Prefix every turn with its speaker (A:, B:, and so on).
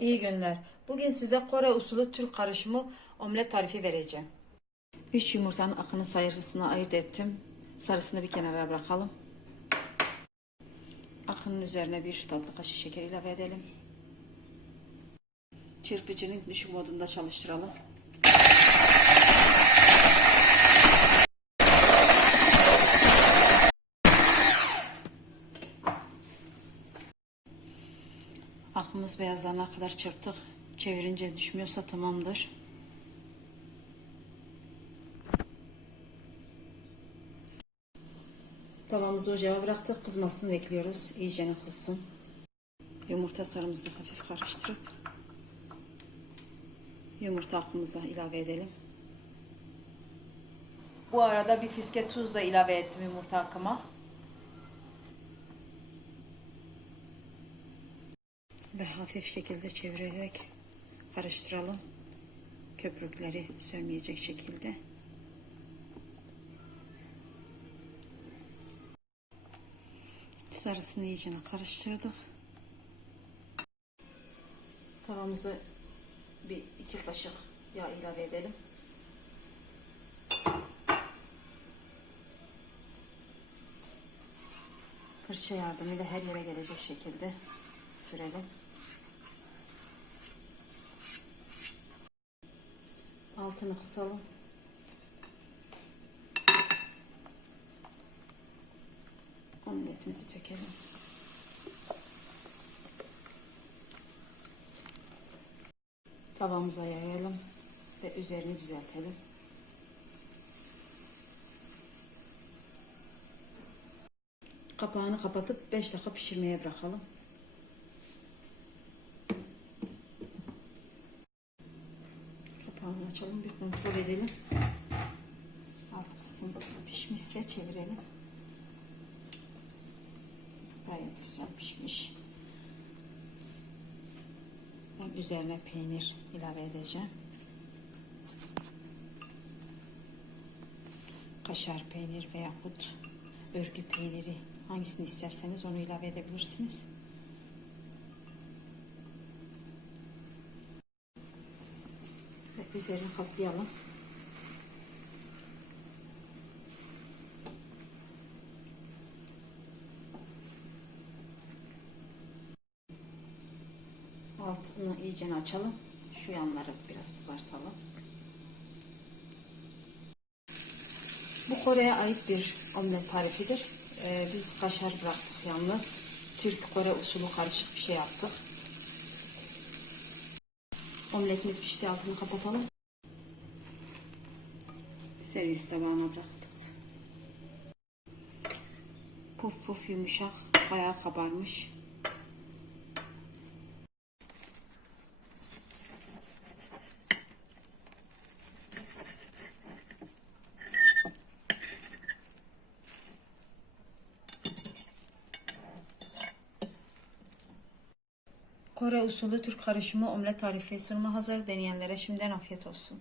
A: İyi günler. Bugün size Kore usulü Türk karışımı omlet tarifi vereceğim. 3 yumurtanın akını sayısını ayırt ettim. Sarısını bir kenara bırakalım. Akının üzerine bir tatlı kaşığı şeker ilave edelim. Çırpıcının düşük modunda çalıştıralım. Akımız beyazlarına kadar çırptık. Çevirince düşmüyorsa tamamdır. Tavamızı ocağa bıraktık. Kızmasını bekliyoruz. İyice kızsın. Yumurta sarımızı hafif karıştırıp yumurta akımıza ilave edelim. Bu arada bir fiske tuz da ilave ettim yumurta akıma. Ve hafif şekilde çevirerek karıştıralım. Köpükleri sönmeyecek şekilde. Sarısını iyice karıştırdık. Tavamızı bir iki kaşık yağ ilave edelim. Fırça yardımıyla her yere gelecek şekilde sürelim. Altını kısalım. Omletimizi tökelim. Tavamıza yayalım ve üzerini düzeltelim. Kapağını kapatıp 5 dakika pişirmeye bırakalım. Kapağını açalım bir kontrol edelim. Alt kısım pişmişse çevirelim. Gayet güzel pişmiş. Ben üzerine peynir ilave edeceğim. Kaşar peynir veyahut örgü peyniri hangisini isterseniz onu ilave edebilirsiniz. Üzerine kaplayalım. Altını iyice açalım. Şu yanları biraz kızartalım. Bu Kore'ye ait bir omlet tarifidir. Ee, biz kaşar bıraktık yalnız. Türk-Kore usulü karışık bir şey yaptık. Omletimiz pişti. Altını kapatalım. Servis tabağına bıraktık. Puf puf yumuşak. Bayağı kabarmış. Kore usulü Türk karışımı omlet tarifi sunuma hazır. Deneyenlere şimdiden afiyet olsun.